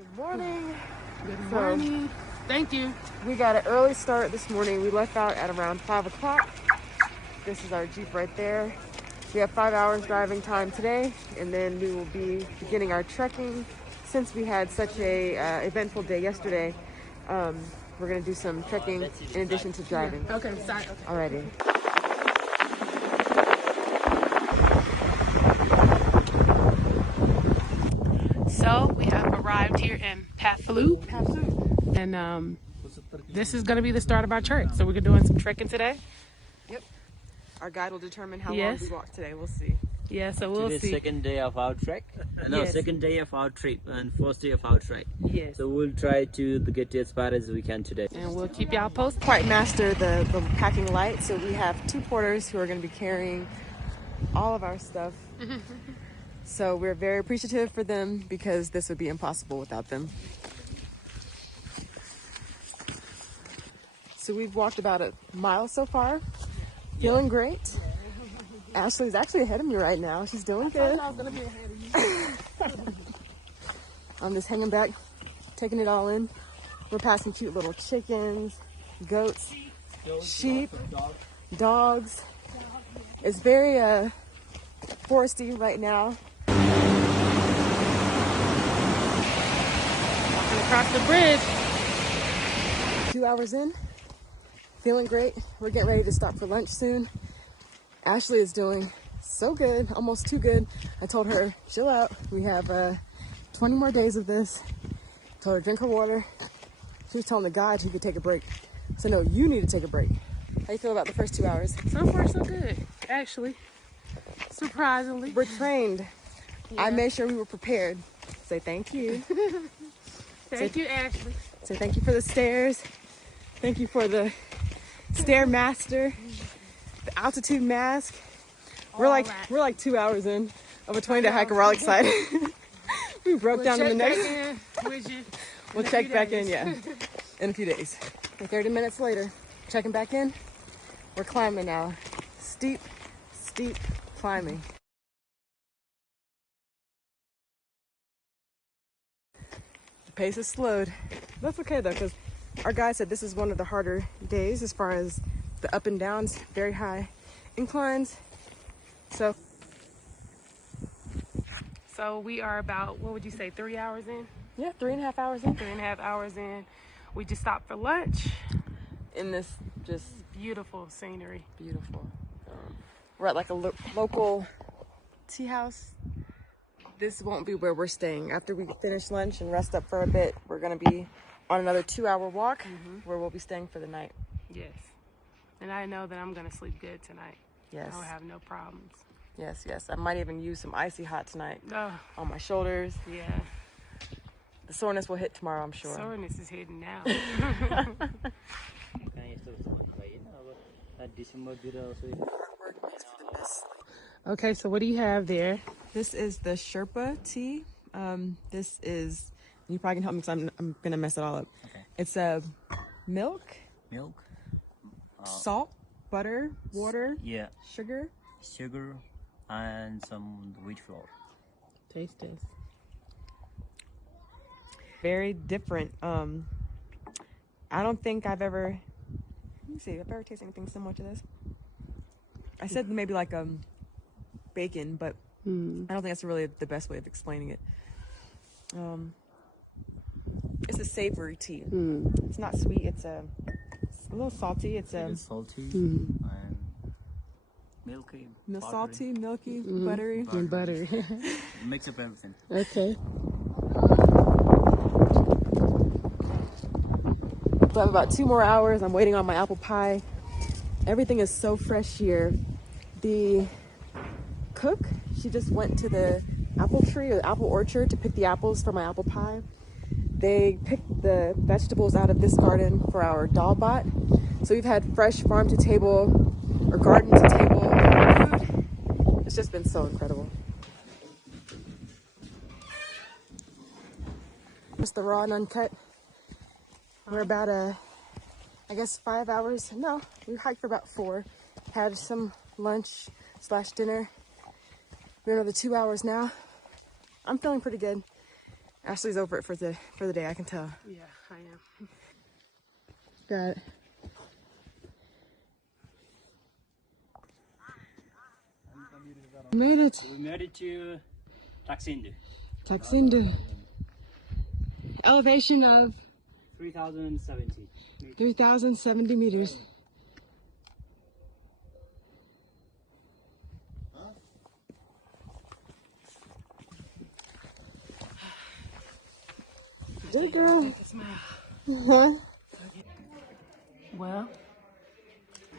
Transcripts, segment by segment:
Good morning. Good morning. Thank you. We got an early start this morning. We left out at around 5 o'clock. This is our Jeep right there. We have 5 hours driving time today, and then we will be beginning our trekking. Since we had such a eventful day yesterday, we're gonna do some trekking in addition to driving. Okay, sorry. Okay. Alrighty. So we have arrived here in Phaplu, and this is going to be the start of our trek. So we're doing some trekking today. Yep. Our guide will determine how long Yes. we walk today. We'll see. Yeah, so we'll Today's see. second day of our trek. No, Yes. second day of our trip and first day of our trek. Yes. So we'll try to get as far as we can today. And we'll keep y'all posted. Quite master the packing light, so we have 2 porters who are going to be carrying all of our stuff. So we're very appreciative for them because this would be impossible without them. So we've walked about a mile so far. Feeling great. Ashley's actually ahead of me right now. She's doing good. I was going to be ahead of you. I'm just hanging back, taking it all in. We're passing cute little chickens, goats, sheep, dogs. It's very foresty right now. Walking across the bridge. 2 hours in, feeling great. We're getting ready to stop for lunch soon. Ashley is doing so good, almost too good. I told her, chill out. We have 20 more days of this. Told her, drink her water. She was telling the guide he could take a break. So no, you need to take a break. How you feel about the first 2 hours? So far, so good, actually. Surprisingly. We're trained. Yeah. I made sure we were prepared. Say thank you. Thank you, Ashley. Say thank you for the stairs. Thank you for the Stairmaster, the altitude mask. We're like 2 hours in of a 20-day hike and we're all excited. We broke down in the next. We'll check back in, yeah, in a few days. Okay, 30 minutes later, checking back in. We're climbing now. Steep climbing. The pace is slowed. That's okay though, because our guide said this is one of the harder days as far as the up and downs, very high inclines. So we are about, what would you say, 3 hours in? yeah, 3.5 hours in. 3.5 hours in. We just stopped for lunch. In this just Beautiful scenery. beautiful. We're at like a local tea house. This won't be where we're staying. After we finish lunch and rest up for a bit, we're gonna be on another 2-hour walk where we'll be staying for the night. Yes. And I know that I'm going to sleep good tonight. Yes. I'll have no problems. Yes, yes. I might even use some icy hot tonight Oh, on my shoulders. yeah. The soreness will hit tomorrow, I'm sure. Soreness is hidden now. Okay, so what do you have there? This is the Sherpa tea. This is, you probably can help me because I'm gonna mess it all up. Okay. It's milk, salt, butter, water, Yeah, sugar. sugar and some wheat flour. Taste this. Very different. I don't think I've ever, let me see, if I've ever tasted anything similar to this. I said maybe like bacon, but I don't think that's really the best way of explaining it. It's a savory tea. It's not sweet. It's a little salty. It's salty and milky. Buttery. salty, milky, buttery. And buttery. Mix up everything. Okay. So I have about 2 more hours. I'm waiting on my apple pie. Everything is so fresh here. The cook, she just went to the apple tree or the apple orchard to pick the apples for my apple pie. They picked the vegetables out of this garden for our dal bhat. So we've had fresh farm to table or garden to table food. It's just been so incredible. Just the raw and uncut. We're about I guess 5 hours. No, we hiked for about 4. Had some lunch / dinner. We're another 2 hours now. I'm feeling pretty good. Ashley's over it for the day, I can tell. Yeah, I am. Got it. Made it. We made it to Taksindu. Taksindu. Elevation of 3,070 meters. 3,070 meters. Good girl. Huh? Well,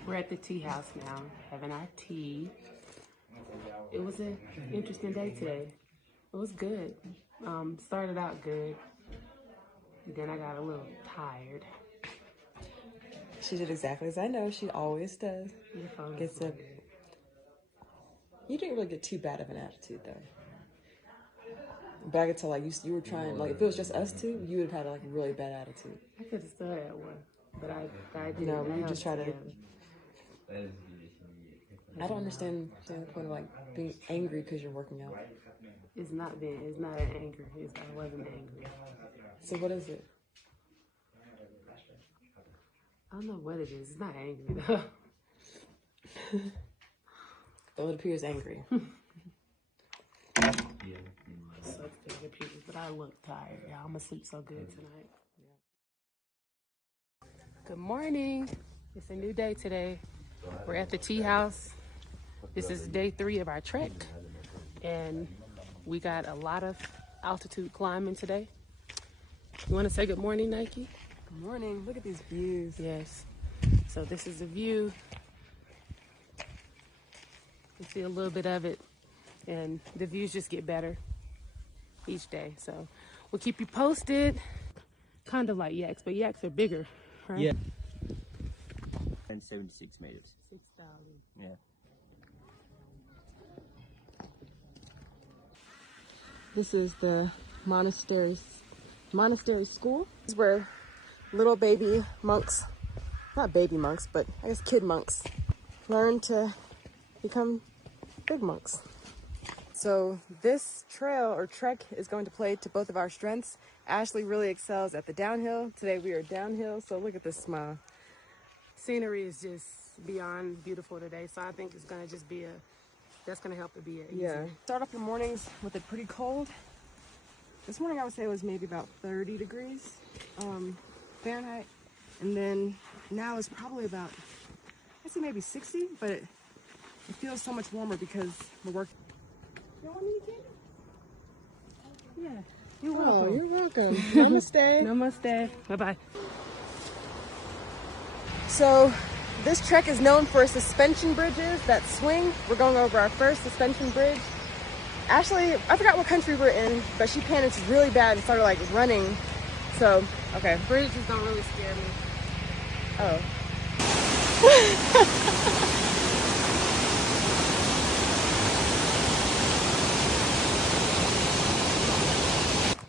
we're at the tea house now, having our tea. It was an interesting day today. It was good. Started out good. Then I got a little tired. She did exactly as I know she always does. Your phone Gets is up. You didn't really get too bad of an attitude though. But I could tell like you were trying, like if it was just us two, you would have had like a really bad attitude. I could have still had one, but I didn't. No, you I just try to. yeah. I don't understand the point of like being angry because you're working out. It's not an anger. I wasn't angry. So what is it? I don't know what it is. It's not angry though. Well, it appears angry. Such big pictures, but I look tired. Yeah, I'm gonna sleep so good tonight. Good morning. It's a new day today. We're at the tea house. This is day 3 of our trek, and we got a lot of altitude climbing today. You want to say good morning, Nike? Good morning. Look at these views. Yes. So this is the view. You see a little bit of it, and the views just get better each day. So we'll keep you posted. Kind of like yaks, but yaks are bigger, right? Yeah. And 76 meters. 6,000. Yeah. This is the monastery school. This is where little baby monks, not baby monks, but I guess kid monks, learn to become big monks. So this trail or trek is going to play to both of our strengths. Ashley really excels at the downhill. Today we are downhill, so look at this smile. Scenery is just beyond beautiful today, so I think it's gonna just be that's gonna help it be easy. Yeah. Start off the mornings with it pretty cold. This morning I would say it was maybe about 30 degrees Fahrenheit. And then now it's probably about, I'd say maybe 60, but it feels so much warmer because we're working. You want me to get it? Yeah. You're welcome. Oh, you're welcome. Namaste. Namaste. Bye-bye. So this trek is known for suspension bridges that swing. We're going over our first suspension bridge. Ashley, I forgot what country we're in, but she panicked really bad and started like running. So, okay. Bridges don't really scare me. Oh.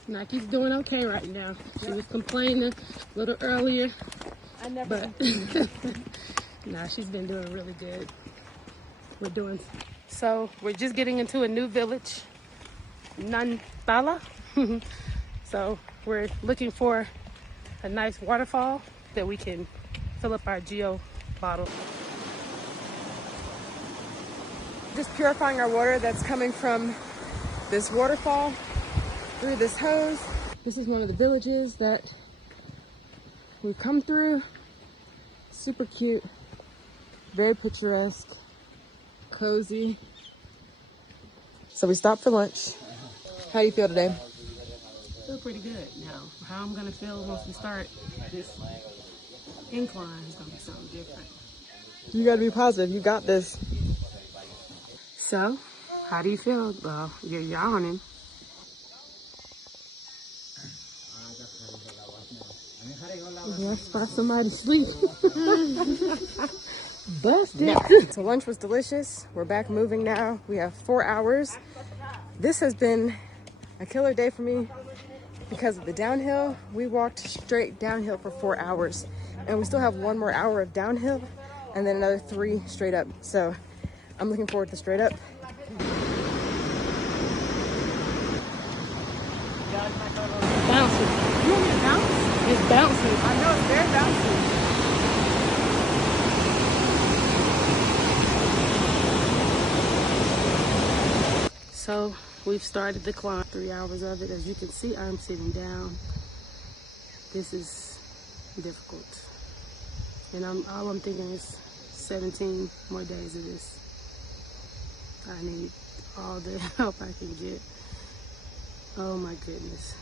Nike's doing okay right now. She was complaining a little earlier. I never. But nah, she's been doing really good. We're just getting into a new village, Nantala. So we're looking for a nice waterfall that we can fill up our geo bottle. Just purifying our water that's coming from this waterfall through this hose. This is one of the villages that we've come through. Super cute, very picturesque, cozy. So we stopped for lunch. How do you feel today? I feel pretty good now. How I'm gonna feel once we start this incline is gonna be something different. You gotta be positive, you got this. So, how do you feel? Well, you're yawning. Let's find somebody to sleep. Busted. So lunch was delicious. We're back moving now. We have 4 hours. This has been a killer day for me because of the downhill. We walked straight downhill for 4 hours and we still have 1 more hour of downhill and then another 3 straight up. So I'm looking forward to straight up. Bouncing. You want me to bounce? It's bouncing. I know, it's very bouncy. So we've started the climb. 3 hours of it. As you can see, I'm sitting down. This is difficult. And all I'm thinking is 17 more days of this. I need all the help I can get. Oh my goodness.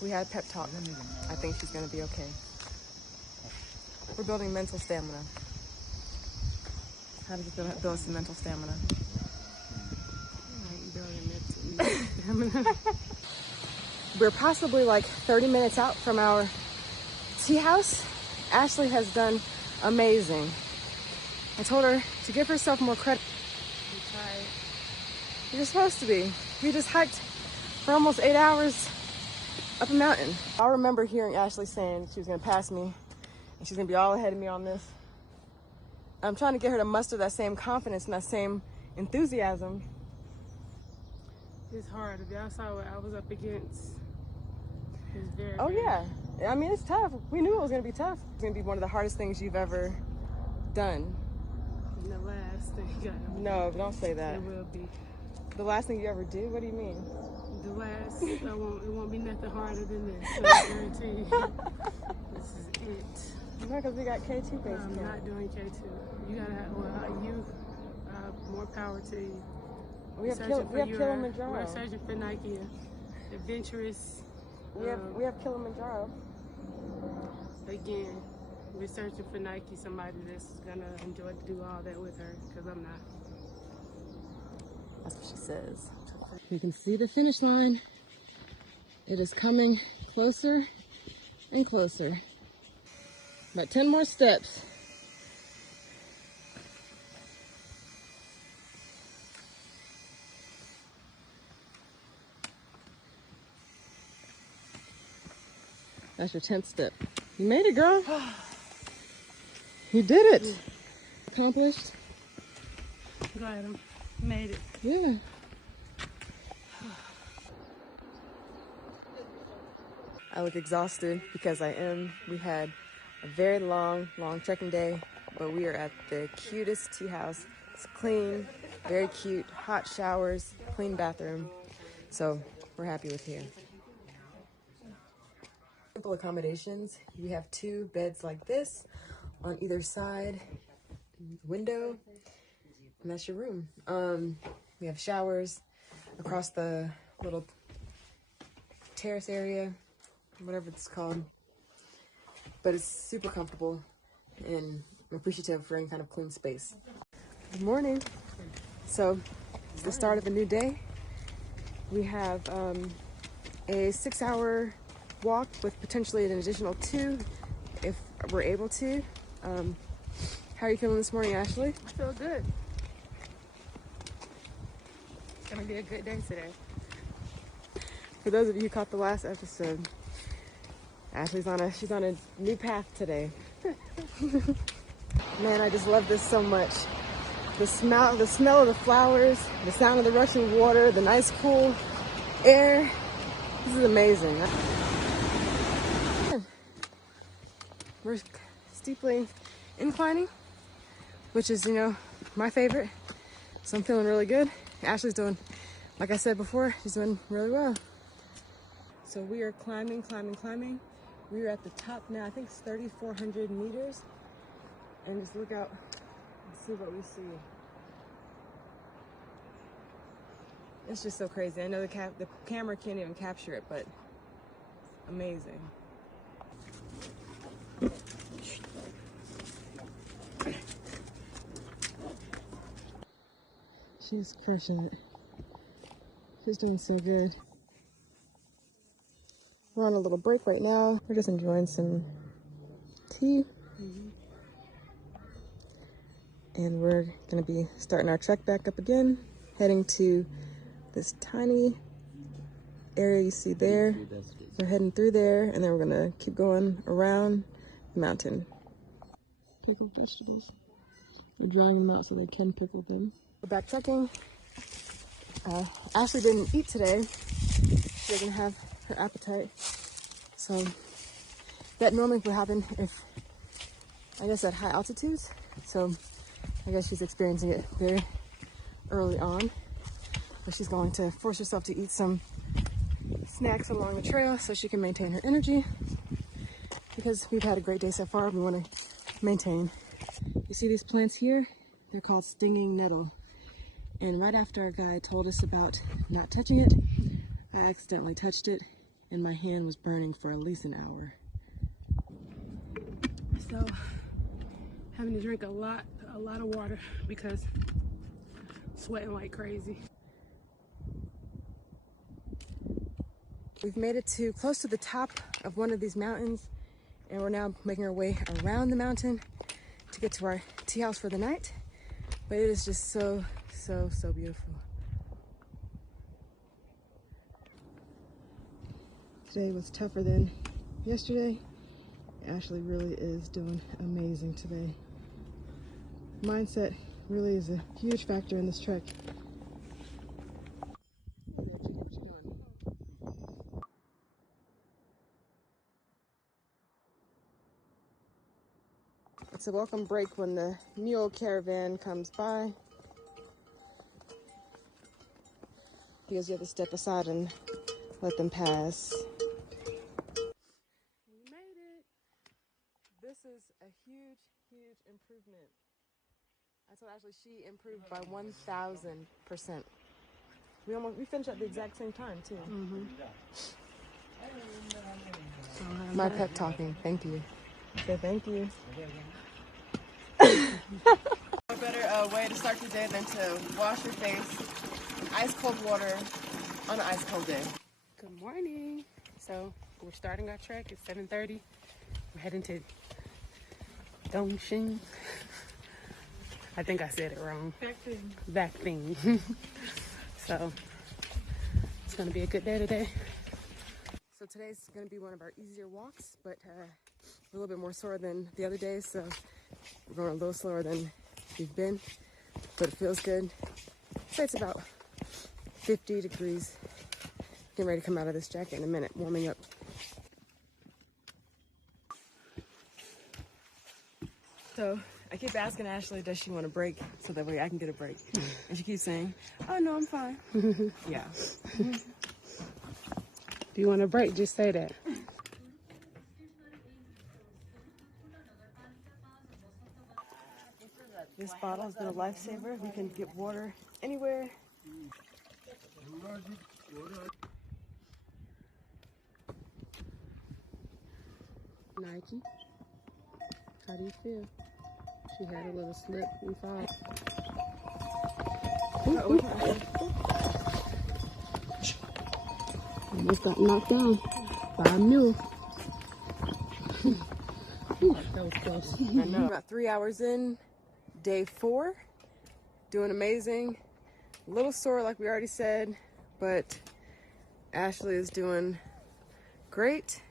We had pep talk. I think she's gonna be okay. We're building mental stamina. How do you build some mental stamina? I ain't building mental stamina. We're possibly like 30 minutes out from our tea house. Ashley has done amazing. I told her to give herself more credit. I'm tired. You're supposed to be. We just hiked for almost 8 hours up a mountain. I remember hearing Ashley saying she was gonna pass me and she's gonna be all ahead of me on this. I'm trying to get her to muster that same confidence and that same enthusiasm. It's hard. If y'all saw what I was up against, it's very, Oh very yeah, I mean it's tough. We knew it was gonna be tough. It's gonna be one of the hardest things you've ever done. the last thing No, don't say that. it will be. The last thing you ever did? What do you mean? The last, it won't be nothing harder than this. I guarantee you. This is it. No, because we got K2 base I'm camp. not doing K2. You gotta have, more power to you. We have We're Kilimanjaro. searching for Nike, adventurous. We have Kilimanjaro. Again, we're searching for Nike, somebody that's gonna enjoy to do all that with her, because I'm not. That's what she says. You can see the finish line. It is coming closer and closer. About 10 more steps. That's your 10th step. You made it, girl. You did it. Accomplished. Glad I made it. Yeah. I look exhausted because I am. We had a very long trekking day, but we are at the cutest tea house. It's clean, very cute, hot showers, clean bathroom. So we're happy with here. Simple accommodations. You have 2 beds like this on either side, window, and that's your room. We have showers across the little terrace area, whatever it's called. But it's super comfortable and I'm appreciative for any kind of clean space. Good morning. So it's the start of a new day. We have a 6-hour walk with potentially an additional 2 if we're able to. How are you feeling this morning, Ashley? I feel good. It's gonna be a good day today. For those of you who caught the last episode, Ashley's on a new path today. Man, I just love this so much. The smell of the flowers, the sound of the rushing water, the nice cool air. This is amazing. We're steeply inclining, which is, my favorite. So I'm feeling really good. Ashley's doing, like I said before, she's doing really well. So we are climbing. We are at the top now. I think it's 3,400 meters. And just look out and see what we see. It's just so crazy. I know the camera can't even capture it, but amazing. She's crushing it. She's doing so good. We're on a little break right now. We're just enjoying some tea. And we're gonna be starting our trek back up again, heading to this tiny area you see there. We're heading through there, and then we're gonna keep going around the mountain. Pickled vegetables. We're drying them out so they can pickle them. We're back trekking. Ashley didn't eat today. She doesn't have her appetite. So that normally would happen if, I guess, at high altitudes. So I guess she's experiencing it very early on. But she's going to force herself to eat some snacks along the trail so she can maintain her energy. Because we've had a great day so far, we want to maintain. You see these plants here? They're called stinging nettle. And right after our guide told us about not touching it, I accidentally touched it and my hand was burning for at least an hour. So, having to drink a lot of water because sweating like crazy. We've made it to close to the top of one of these mountains, and we're now making our way around the mountain to get to our tea house for the night. But it is just so beautiful. Today was tougher than yesterday. Ashley really is doing amazing today. Mindset really is a huge factor in this trek. It's a welcome break when the mule caravan comes by, because you have to step aside and let them pass. We made it. This is a huge improvement. I told Ashley she improved by 1,000%. We finished at the exact same time too. My pep talking. Thank you. So thank you. No better way to start the day than to wash your face in ice cold water on an ice cold day. Good morning. So we're starting our trek. It's 7:30. We're heading to Dongxing. I think I said it wrong. Back thing. So it's gonna be a good day today. So today's going to be one of our easier walks, but a little bit more sore than the other days. So we're going a little slower than we've been, but it feels good. So it's about 50 degrees. Getting ready to come out of this jacket in a minute, warming up. So I keep asking Ashley, does she want a break? So that way I can get a break. And she keeps saying, oh no, I'm fine. Yeah. Do you want a break? Just say that. This bottle has been a lifesaver. We can get water anywhere. Nike, how do you feel? She had a little slip and fall. Almost got knocked down by a mule. That was close. I know. About 3 hours in, day 4. Doing amazing. A little sore like we already said, but Ashley is doing great.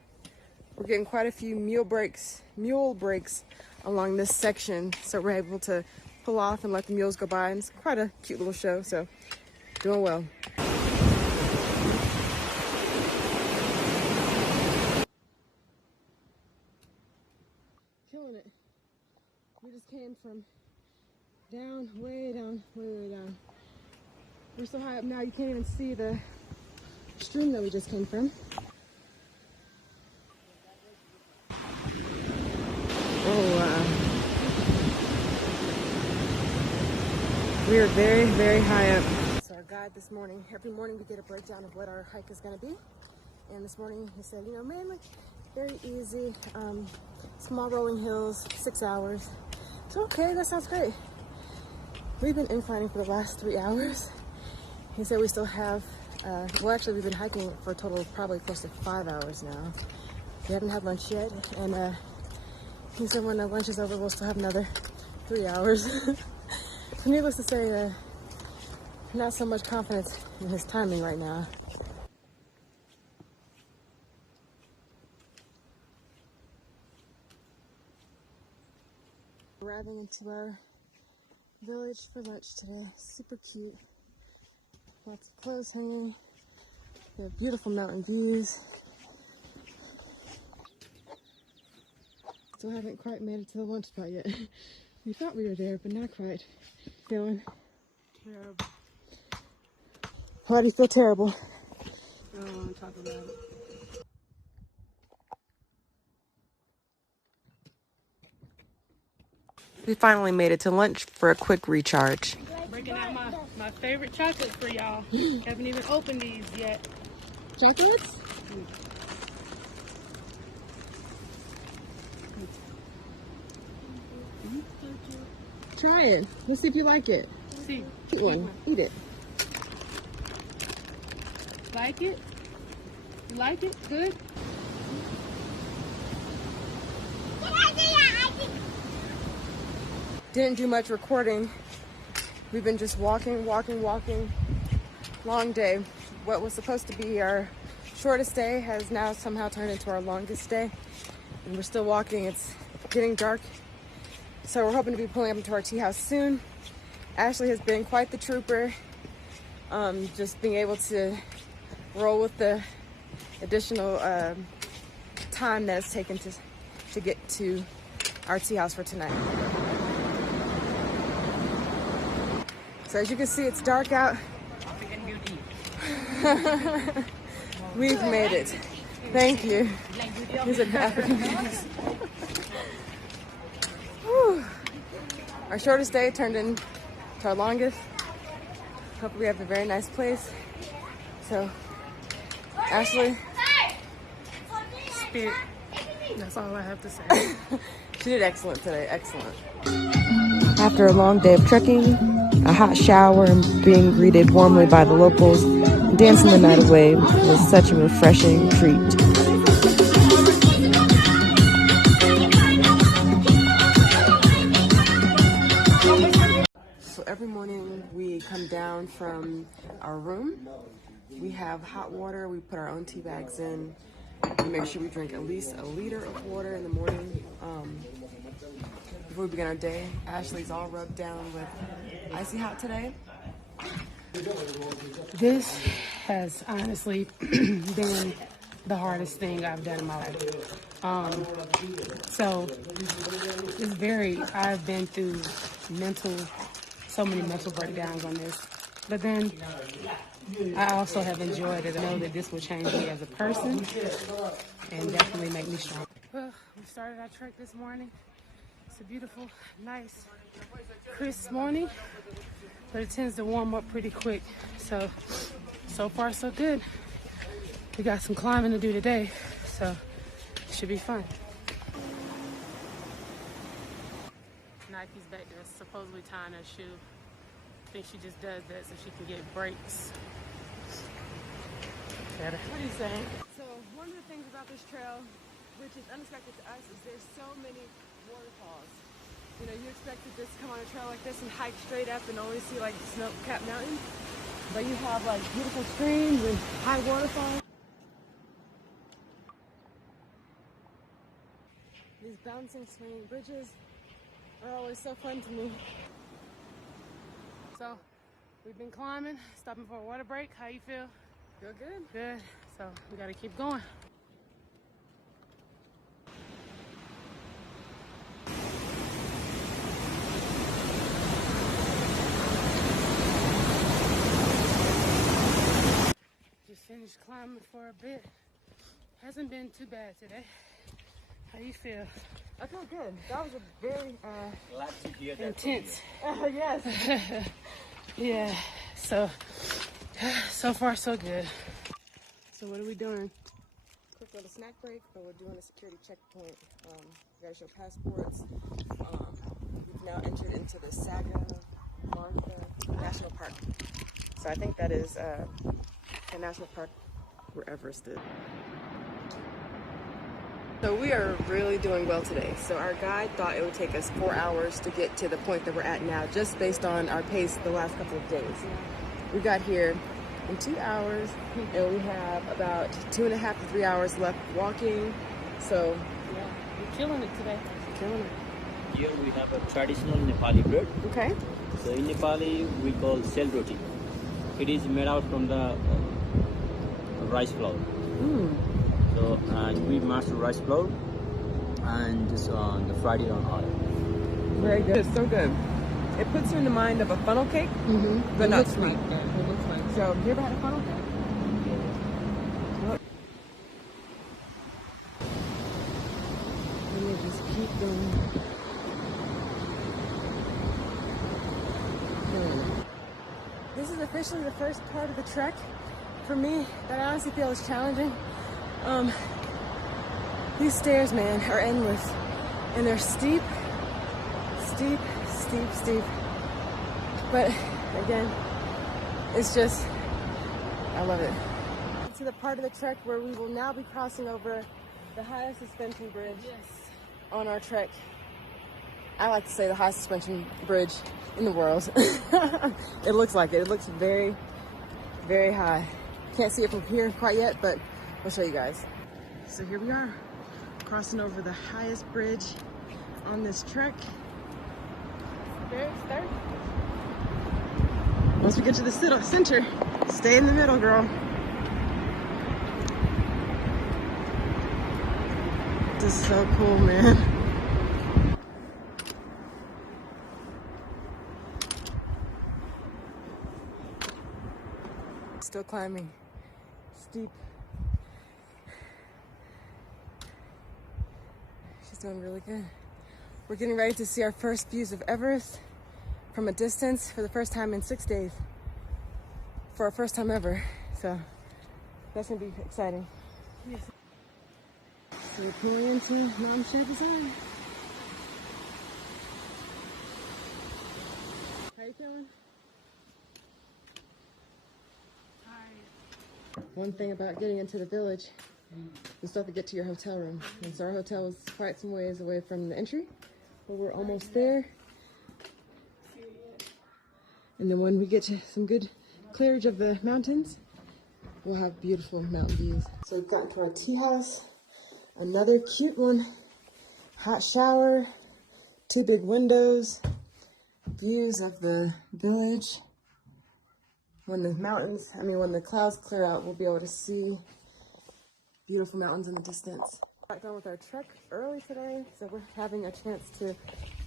We're getting quite a few mule breaks along this section, so we're able to pull off and let the mules go by, and it's quite a cute little show, so doing well. Killing it. We just came from way down. We're so high up now you can't even see the stream that we just came from. Oh wow. We are very high up. So our guide this morning, every morning we get a breakdown of what our hike is going to be. And this morning he said, mainly very easy, small rolling hills, 6 hours. So okay, that sounds great. We've been inclining for the last 3 hours. He said we still have, actually we've been hiking for a total of probably close to 5 hours now. We haven't had lunch yet, and he said when the lunch is over, we'll still have another 3 hours. So needless to say, not so much confidence in his timing right now. Arriving into our village for lunch today. Super cute. Lots of clothes hanging. We have beautiful mountain views. Still haven't quite made it to the lunch spot yet. We thought we were there, but not quite. Feeling Terrible. Why do you feel terrible? I don't want to talk about it. We finally made it to lunch for a quick recharge. Breaking out my favorite chocolate for y'all. Haven't even opened these yet. Chocolates? Try it. Let's see if you like it. See. Eat one. Eat it. Like it? You like it? Good? Didn't do much recording. We've been just walking. Long day. What was supposed to be our shortest day has now somehow turned into our longest day. And we're still walking. It's getting dark. So we're hoping to be pulling up into our tea house soon. Ashley has been quite the trooper. Just being able to roll with the additional time that it's taken to get to our tea house for tonight. So as you can see, it's dark out. We've made it. Thank you. Here's an African beauties. Our shortest day turned into our longest. Hopefully we have a very nice place. So, Ashley. Spit. That's all I have to say. She did excellent today, excellent. After a long day of trekking, a hot shower, and being greeted warmly by the locals, dancing the night away was such a refreshing treat. So every morning we come down from our room. We have hot water, we put our own tea bags in. We make sure we drink at least a liter of water in the morning before we begin our day. Ashley's all rubbed down with icy hot today. This has honestly been the hardest thing I've done in my life. So I've been through so many mental breakdowns on this. But then I also have enjoyed it. I know that this will change me as a person and definitely make me strong. Well, we started our trek this morning. It's a beautiful, nice, crisp morning, but it tends to warm up pretty quick. So far so good. We got some climbing to do today, so it should be fun. Nike's back there supposedly tying her shoe. I think she just does that so she can get breaks. Better. What are you saying? So one of the things about this trail, which is unexpected to us, is there's so many waterfalls. You know, you expect to just come on a trail like this and hike straight up and only see like snow-capped mountains, but you have like beautiful streams and high waterfalls. These bouncing, swinging bridges are always so fun to me. So we've been climbing, stopping for a water break. How you feel? Feel good? Good. So we gotta keep going. Just finished climbing for a bit. Hasn't been too bad today. How you feel? I feel good. That was a very Glad to hear that. Intense. yes. Yeah. So far so good. So what are we doing? Quick little snack break, but we're doing a security checkpoint. We gotta show passports. We've now entered into the Saga-Martha National Park. So I think that is a national park where Everest is. So we are really doing well today. So our guide thought it would take us 4 hours to get to the point that we're at now, just based on our pace the last couple of days. We got here in 2 hours, and we have about 2.5 to 3 hours left walking. So Yeah, we're killing it today. killing it. Here we have a traditional Nepali bread. Okay. So in Nepali we call sel roti. It is made out from the rice flour. So and we master rice flour and just the fried it on oil. Very good. It's so good. It puts you in the mind of a funnel cake, but not sweet. It looks like So, have you ever had a funnel cake? Let me just keep going. This is officially the first part of the trek. For me, that I honestly feel is challenging. These stairs, man, are endless. And they're steep, steep, steep, steep. But again, it's just, I love it. To the part of the trek where we will now be crossing over the highest suspension bridge on our trek. I like to say the highest suspension bridge in the world. It looks like it. It looks very, very high. Can't see it from here quite yet, but I'll show you guys. So here we are, crossing over the highest bridge on this trek. Once we get to the center, stay in the middle, girl. This is so cool, man. Still climbing, steep. She's doing really good. We're getting ready to see our first views of Everest from a distance for the first time in 6 days. For our first time ever. So that's gonna be exciting. So we're pulling into Mountain Shape Design. How you feeling? One thing about getting into the village, you still have to get to your hotel room. And so our hotel was quite some ways away from the entry, but we're almost there. And then when we get to some good clearage of the mountains, we'll have beautiful mountain views. So we've gotten to our tea house, another cute one, hot shower, 2 big windows, views of the village. When the clouds clear out, we'll be able to see beautiful mountains in the distance. Got done with our trek early today, so we're having a chance to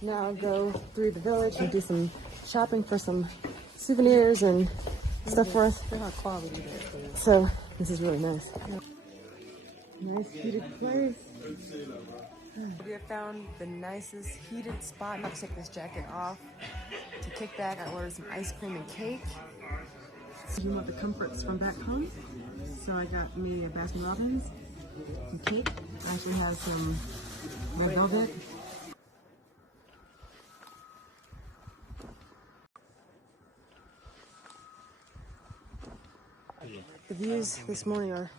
now go through the village and do some shopping for some souvenirs and stuff for us. So this is really nice. Nice heated place. We have found the nicest heated spot. I'm about to take this jacket off to kick back. I ordered some ice cream and cake. You want the comforts from back home, so I got me a Baskin Robbins, some cake. I actually have some red velvet. The views this morning are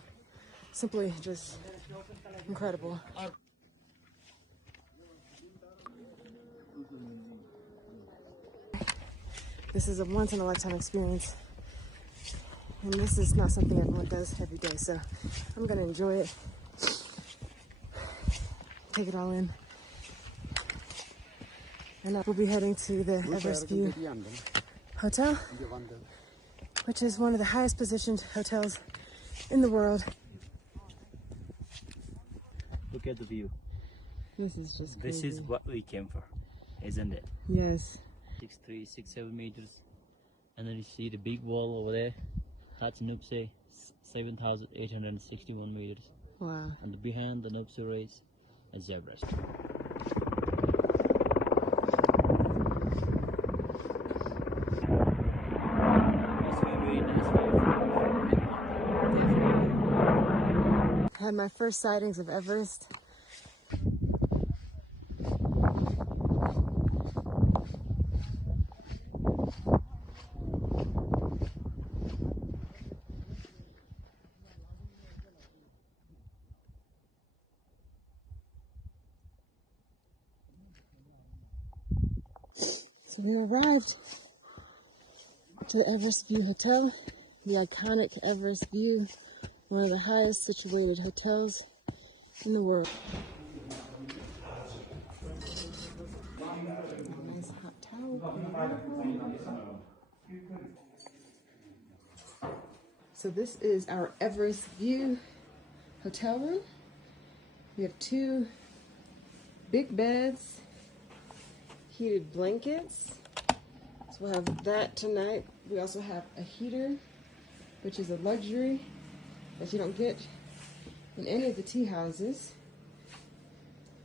simply just incredible. This is a once-in-a-lifetime experience. And this is not something everyone does every day, so I'm gonna enjoy it, take it all in. And we'll be heading to the Everest View Hotel, which is one of the highest positioned hotels in the world. Look at the view. This is just crazy. This is what we came for, isn't it? Yes. 6'3", 6'7" meters. And then you see the big wall over there. That's Nupse, 7,861 meters. Wow. And behind the Nupse race is Everest. Had my first sightings of Everest. So we arrived to the Everest View Hotel, the iconic Everest View, one of the highest situated hotels in the world. Nice hot towel. So this is our Everest View hotel room. We have 2 big beds, heated blankets. So we'll have that tonight. We also have a heater, which is a luxury that you don't get in any of the tea houses.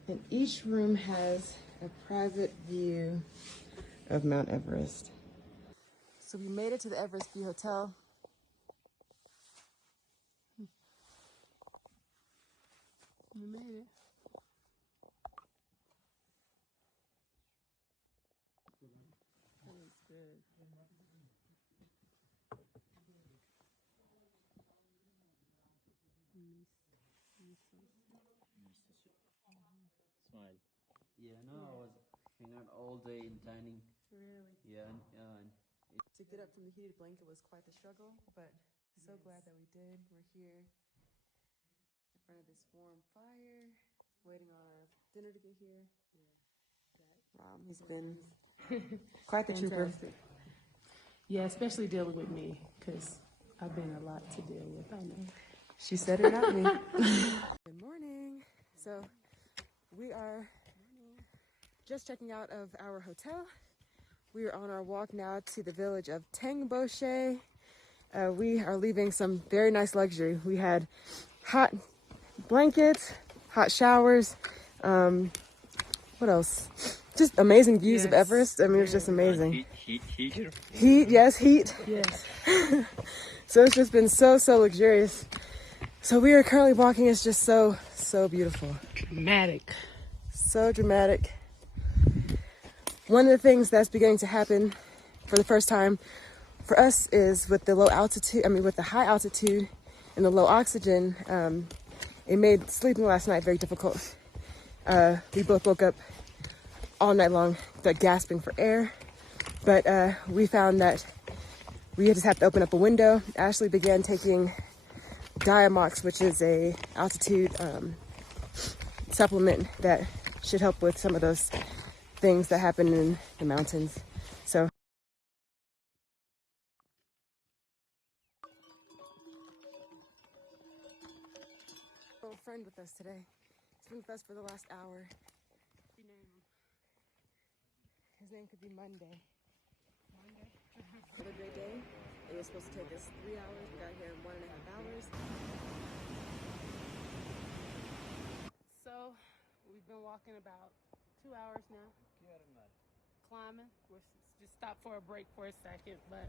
And each room has a private view of Mount Everest. So we made it to the Everest View Hotel. You made it. That is good. Smile. Yeah, no, I was hanging out all day in tanning. Really? Yeah, and To get up from the heated blanket was quite the struggle, but so glad that we did. We're here in front of this warm fire, waiting on our dinner to get here. Wow, he's been quite the trooper. Fantastic. Yeah, especially dealing with me, because I've been a lot to deal with. I know. She said it, not me. Good morning. So we are just checking out of our hotel. We are on our walk now to the village of Tengboche. We are leaving some very nice luxury. We had hot blankets, hot showers. What else? Just amazing views of Everest. I mean, it was just amazing. Heat, yes, heat. Yes. So it's just been so luxurious. So we are currently walking. It's just so beautiful. Dramatic. So dramatic. One of the things that's beginning to happen for the first time for us is with the with the high altitude and the low oxygen, it made sleeping last night very difficult. We both woke up all night long, gasping for air, but we found that we just have to open up a window. Ashley began taking Diamox, which is a altitude supplement that should help with some of those things that happen in the mountains. So a little friend with us today. He's been with us for the last hour. His name could be Monday. Another great day. It was supposed to take us 3 hours. We got here in 1.5 hours. So we've been walking about 2 hours now. Climbing. We're just stopped for a break for a second, but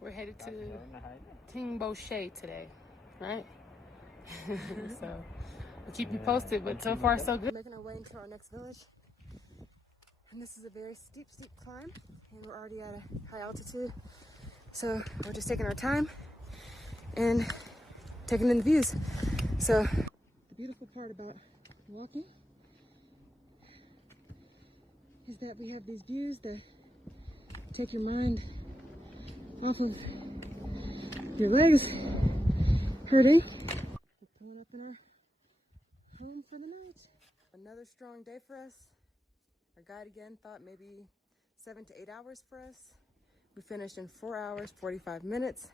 we're headed to Tengboche today, right? So we'll keep you posted, but so far so good. We're making our way into our next village. And this is a very steep climb, and we're already at a high altitude. So we're just taking our time and taking in the views. So the beautiful part about walking is that we have these views that take your mind off of your legs hurting. We're pulling up in our home for the night. Another strong day for us. Our guide again thought maybe 7 to 8 hours for us. We finished in 4 hours, 45 minutes,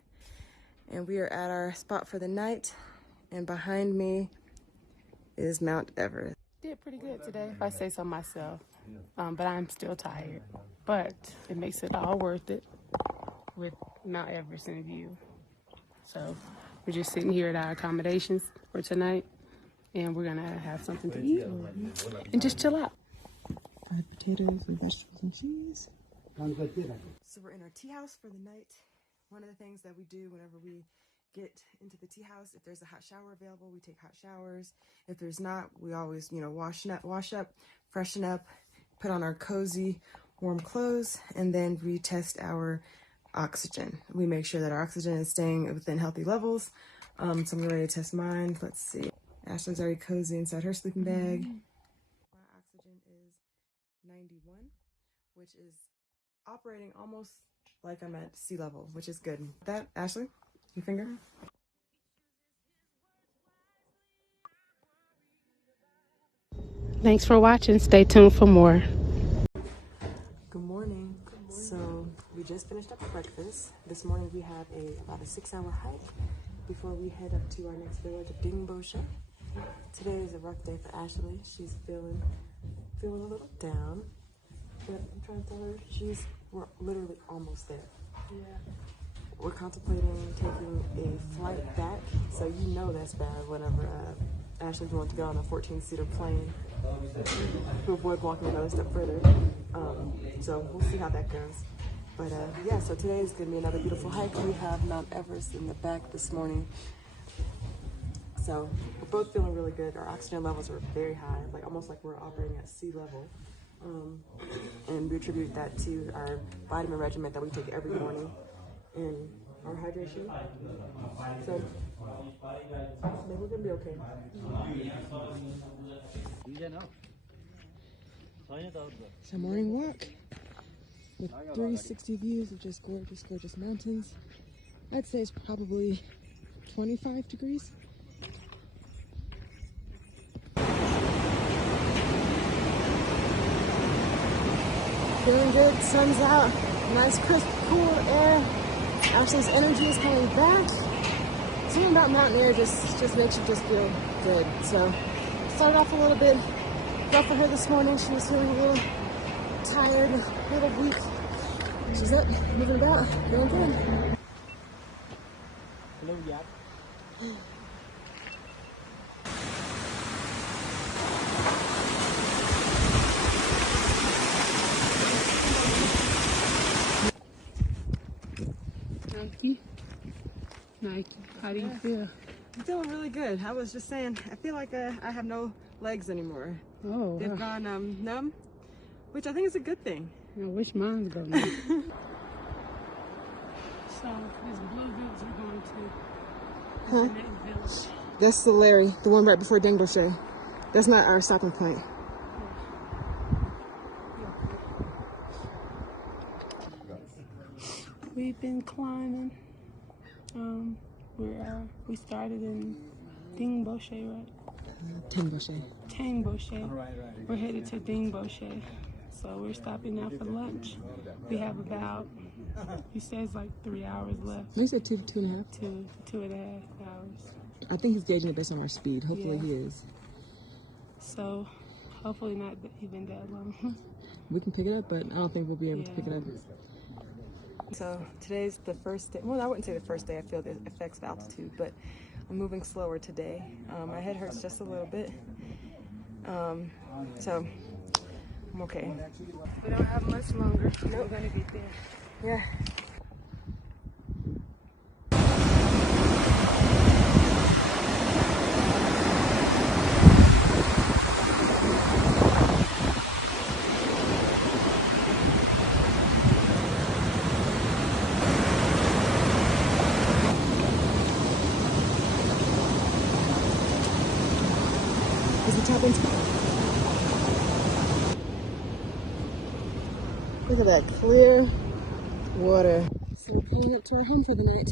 and we are at our spot for the night. And behind me is Mount Everest. Did pretty good today, if I say so myself. But I'm still tired. But it makes it all worth it with Mount Everest in view. So we're just sitting here at our accommodations for tonight, and we're gonna have something to eat and just chill out. Fried potatoes and vegetables and cheese. So we're in our tea house for the night. One of the things that we do whenever we get into the tea house, if there's a hot shower available, we take hot showers. If there's not, we always, wash up, freshen up, put on our cozy, warm clothes, and then we test our oxygen. We make sure that our oxygen is staying within healthy levels. So I'm ready to test mine. Let's see. Ashley's already cozy inside her sleeping bag. My oxygen is 91, which is operating almost like I'm at sea level, which is good. That, Ashley, your finger? Thanks for watching. Stay tuned for more. Good morning. Good So we just finished up breakfast. This morning we have about a 6-hour hike before we head up to our next village of Dingboshe. Today is a rough day for Ashley. She's feeling a little down, but I'm trying to tell her we're literally almost there. Yeah. We're contemplating taking a flight back, so you know that's bad whenever Ashley's willing to go on a 14-seater plane to avoid walking another step further. So we'll see how that goes. But yeah, so today is going to be another beautiful hike. We have Mount Everest in the back this morning. So we're both feeling really good. Our oxygen levels are very high, like almost like we're operating at sea level. And we attribute that to our vitamin regimen that we take every morning and our hydration. So maybe we're going to be okay. It's a morning walk with 360 views of just gorgeous, gorgeous mountains. I'd say it's probably 25 degrees. Feeling good, sun's out, nice crisp, cool air. Ashley's energy is coming back. Something about mountain air just makes you just feel good. So started off a little bit rough for her this morning. She was feeling a little tired, a little weak. She's up, moving about, feeling good. Hello, Jack. Nike, how do you feel? I'm feeling really good. I was just saying, I feel like I have no legs anymore. Oh, They've gone numb, which I think is a good thing. I wish mine's go now. So, this blue village we're going to is the next village. That's the Larry, the one right before Dingboshe. That's not our stopping point. We've been climbing. We started in Dingboshe, right? Dingboshe. Dingboshe. We're headed to Dingboshe. So we're stopping now for lunch. We have about, he says like 3 hours left. He said 2 to 2.5. 2.5 hours. I think he's gauging it based on our speed. Hopefully he is. So hopefully not even that long. We can pick it up, but I don't think we'll be able to pick it up. So today's the first day. Well, I wouldn't say the first day I feel the effects of altitude, but I'm moving slower today. My head hurts just a little bit. So I'm okay. We don't have much longer. Nope. We're gonna get there. Yeah. Is the top into? Look at that clear water. So we're pulling up to our home for the night.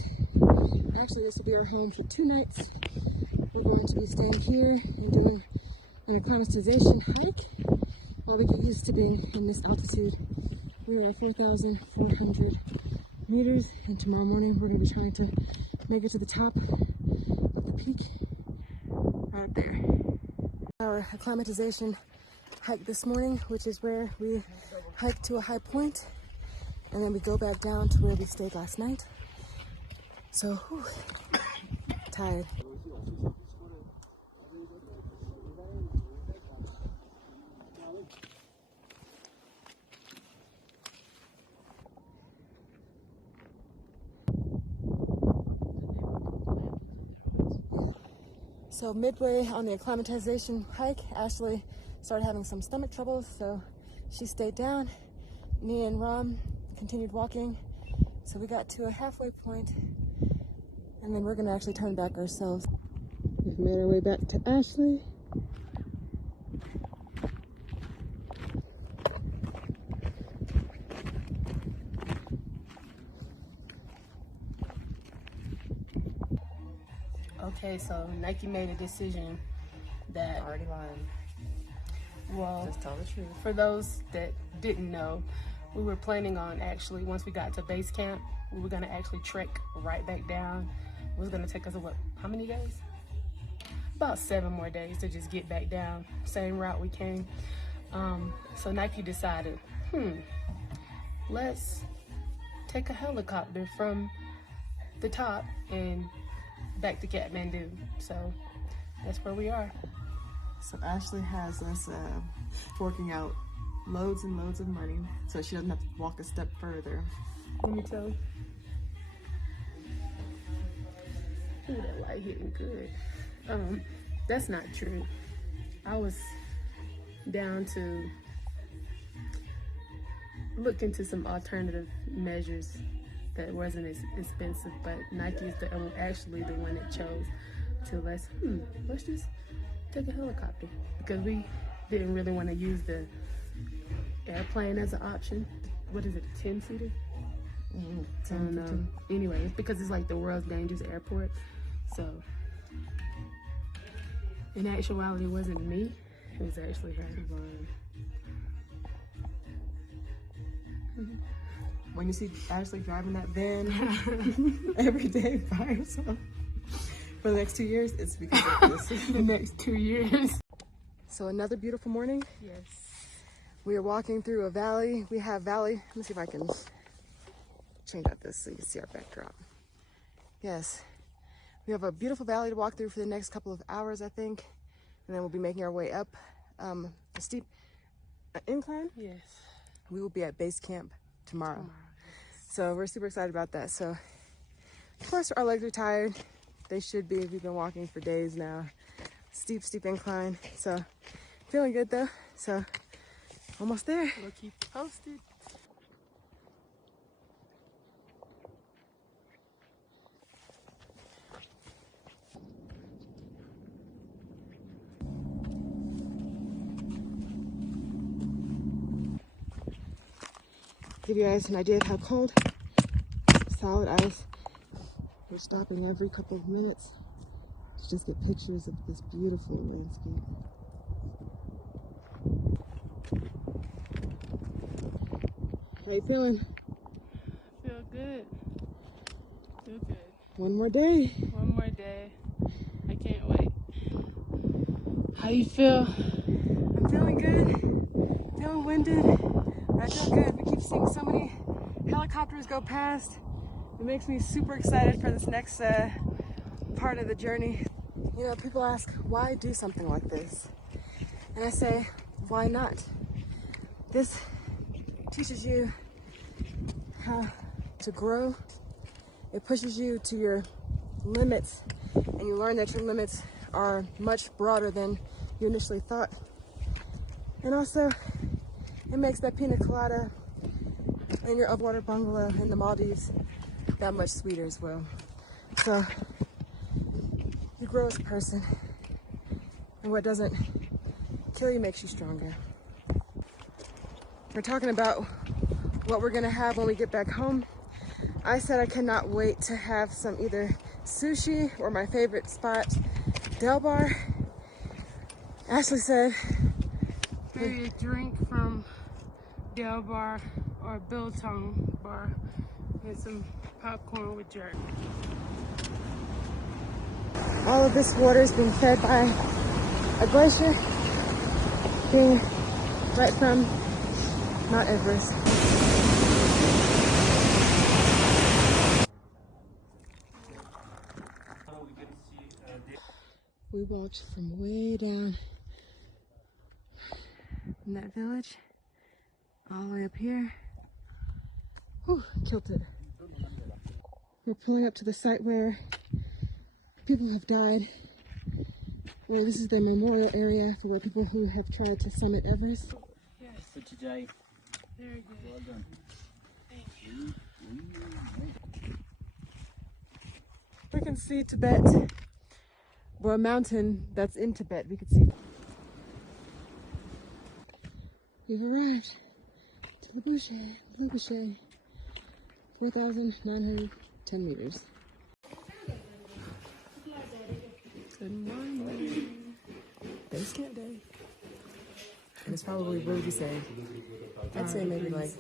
Actually, this will be our home for 2 nights. We're going to be staying here and doing an acclimatization hike while we get used to being in this altitude. We're at 4,400 meters, and tomorrow morning we're going to be trying to make it to the top of the peak right there. Our acclimatization hike this morning, which is where we hike to a high point and then we go back down to where we stayed last night. So, whew, tired. So midway on the acclimatization hike, Ashley started having some stomach trouble, so she stayed down. Me and Ram continued walking. So we got to a halfway point, and then we're gonna actually turn back ourselves. We've made our way back to Ashley. Okay, so Nike made a decision that Already lying. Well, Just tell the truth. for those that didn't know, we were planning on actually, once we got to base camp, we were gonna actually trek right back down. It was gonna take us, what, how many days? About 7 more days to just get back down, same route we came. So Nike decided, let's take a helicopter from the top and back to Kathmandu. So that's where we are. So Ashley has us forking out loads and loads of money so she doesn't have to walk a step further. Let me tell you. Ooh, that light hitting good. That's not true. I was down to look into some alternative measures that wasn't as expensive, but Nike is actually the one that chose to let's just take a helicopter, because we didn't really want to use the airplane as an option. What is it, a 10-seater? Anyway, it's because it's like the world's dangerous airport. So in actuality, it wasn't me, it was actually her. When you see Ashley driving that van every day by herself for the next 2 years, it's because of this. The next 2 years. So another beautiful morning. Yes. We are walking through a valley. We have valley. Let me see if I can change out this so you can see our backdrop. Yes. We have a beautiful valley to walk through for the next couple of hours, I think. And then we'll be making our way up a steep incline. Yes. We will be at base camp tomorrow. So we're super excited about that. So of course our legs are tired. They should be. We've been walking for days now. Steep incline. So feeling good though. So almost there. We'll keep you posted. Give you guys an idea of how cold. Solid ice. We're stopping every couple of minutes to just get pictures of this beautiful landscape. How you feeling? Feel good. Feel good. One more day. One more day. I can't wait. How you feel? I'm feeling good. Feeling winded. I feel good. We keep seeing so many helicopters go past. It makes me super excited for this next part of the journey. You know, people ask, why do something like this? And I say, why not? This teaches you how to grow. It pushes you to your limits, and you learn that your limits are much broader than you initially thought. And also, it makes that pina colada in your upwater bungalow in the Maldives that much sweeter as well. So you grow as a person, and what doesn't kill you makes you stronger. We're talking about what we're gonna have when we get back home. I said I cannot wait to have some either sushi or my favorite spot, Del Bar. Ashley said Maybe a drink from Del Bar or Biltong Bar and some popcorn with jerk. all of this water is being fed by a glacier being right from Mount Everest. We walked from way down in that village all the way up here. Whew, killed it. We're pulling up to the site where people have died. Where this is the memorial area for where people who have tried to summit Everest. Yes, Good today. very good. Well done. Thank you. We can see Tibet. Well, a mountain that's in Tibet, we could see. We've arrived to the Boucher, 4,910 meters. Good morning. Base camp day. And it's probably, what would you say? I'd say maybe like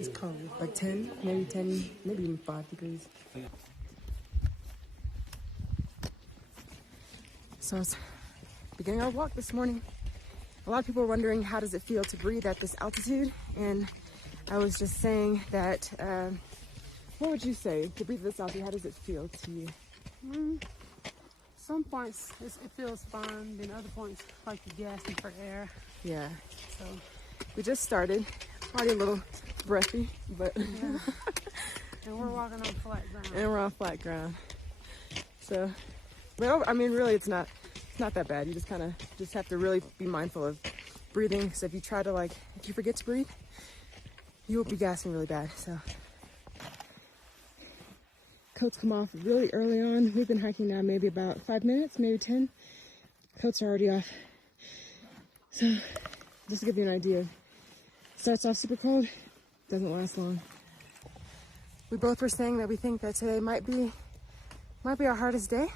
It's cold. Like 10, maybe 10, maybe even 5 degrees. So it's beginning our walk this morning. A lot of people are wondering, how does it feel to breathe at this altitude? And I was just saying that, what would you say to breathe at this altitude? How does it feel to you? Some points it feels fine, then other points like you're gasping for air. Yeah. So We just started, already a little breathy, but yeah. And we're walking on flat ground. and we're on flat ground. So, well, I mean, really, it's not that bad. You just kind of just have to really be mindful of breathing. So if you try to if you forget to breathe, you will be gasping really bad. So coats come off really early on. We've been hiking now maybe about 5 minutes, maybe 10. Coats are already off. So just to give you an idea, starts off super cold, doesn't last long. We both were saying that we think that today might be our hardest day.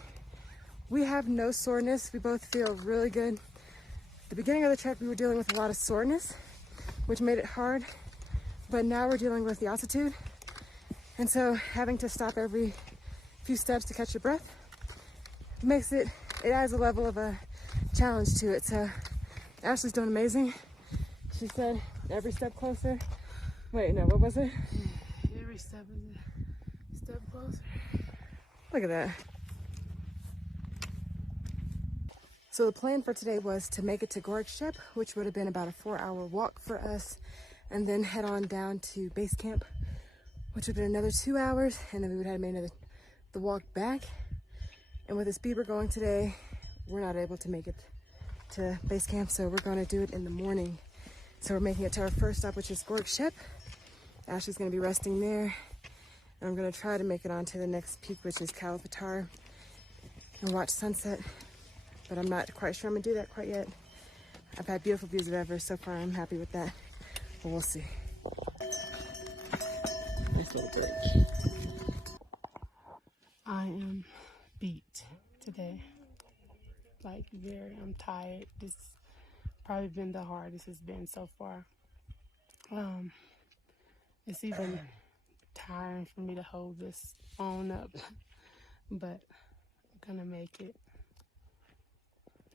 We have no soreness. We both feel really good. The beginning of the trek, we were dealing with a lot of soreness, which made it hard. But now we're dealing with the altitude. And so having to stop every few steps to catch your breath makes it adds a level of a challenge to it. So Ashley's doing amazing. She said every step closer. Wait, no, what was it? Every step is a step closer. Look at that. So the plan for today was to make it to Gorgshep, which would have been about a 4-hour walk for us, and then head on down to base camp, which would have been another 2 hours, and then we would have made the walk back. And with the speed we're going today, we're not able to make it to base camp, so we're going to do it in the morning. So we're making it to our first stop, which is Gorgshep. Ashley's going to be resting there, and I'm going to try to make it on to the next peak, which is Acclimatization, and watch sunset. But I'm not quite sure I'm going to do that quite yet. I've had beautiful views of Everest so far. I'm happy with that, but we'll see. Nice little bridge. I am beat today. I'm tired. This probably been the hardest it's been so far. It's even tiring for me to hold this phone up, but I'm gonna make it.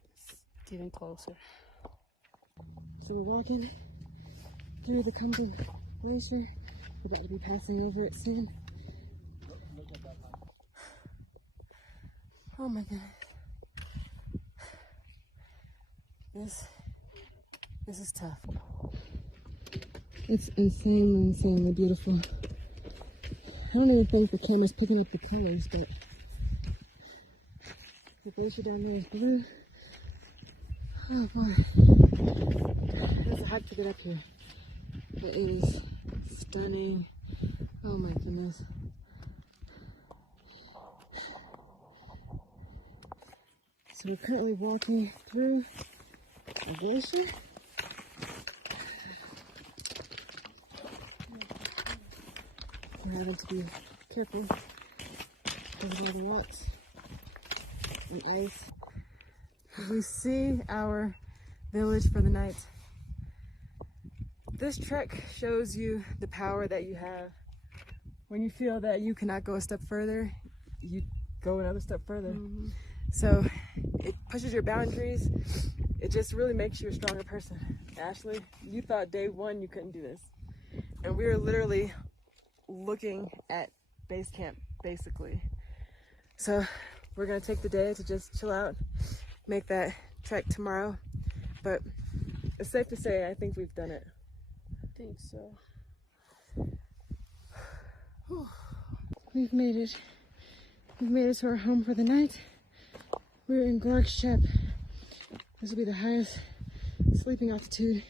It's getting closer. So we're walking through the Cumberland Glacier. We're about to be passing over it soon. Oh my goodness. This is tough. It's insanely beautiful. I don't even think the camera's picking up the colors, but the glacier down there is blue. Oh boy. It's a hike to get up here. But it is stunning. Oh my goodness. So we're currently walking through a glacier. We're having to be careful because of all the rocks and ice. We see our village for the night. This trek shows you the power that you have. When you feel that you cannot go a step further, you go another step further. Mm-hmm. So it pushes your boundaries. It just really makes you a stronger person. Ashley, you thought day one you couldn't do this. And we were literally looking at base camp, basically. So we're gonna take the day to just chill out, make that trek tomorrow. But it's safe to say, I think we've done it. I think so. We've made it. We've made it to our home for the night. We're in Gorgshep. This will be the highest sleeping altitude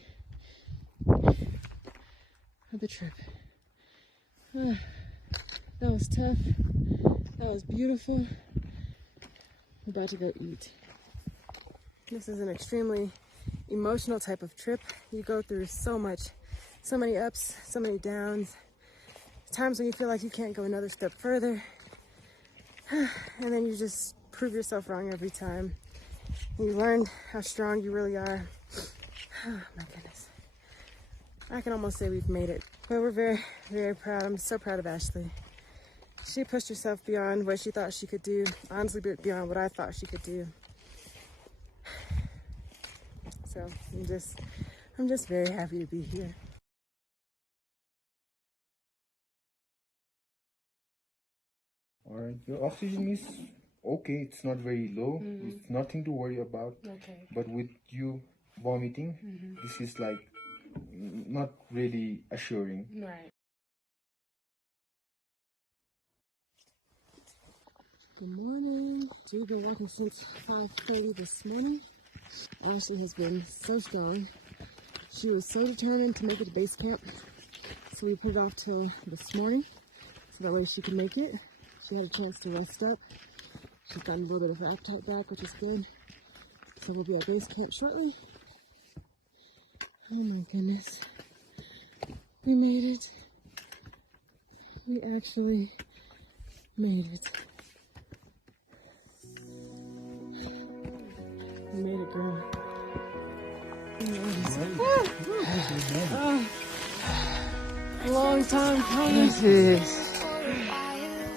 of the trip. That was tough. That was beautiful. We're about to go eat. This is an extremely emotional type of trip. You go through so much, so many ups, so many downs. Times when you feel like you can't go another step further. And then you just prove yourself wrong every time. And you learn how strong you really are. Oh my goodness. I can almost say we've made it Well, we're very, very proud. I'm so proud of Ashley. She pushed herself beyond what she thought she could do, honestly beyond what I thought she could do. So I'm just very happy to be here. Alright, your oxygen is okay, it's not very low, it's nothing to worry about. Okay. But with you vomiting, this is like not really assuring. Right. Good morning. We've been walking since 5:30 this morning. Ashley has been so strong. She was so determined to make it to base camp, so we put it off till this morning, so that way she could make it. She had a chance to rest up. She's gotten a little bit of her appetite back, which is good. So we'll be at base camp shortly. Oh my goodness. We made it. We actually made it. We made it, girl. Long time coming.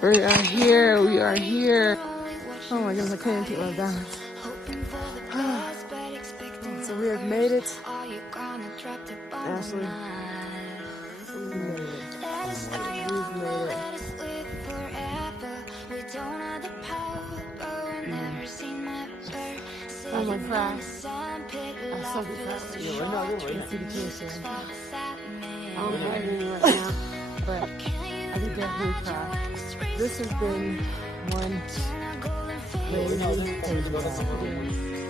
We are here. We are here. Oh my goodness, I can't keep my balance. So we have made it. Ashley, we made it. We've made it. Oh my God. I'm so depressed. We're not going to see the kids. I'm hiding right now, but I could definitely cry. This has been one crazy day.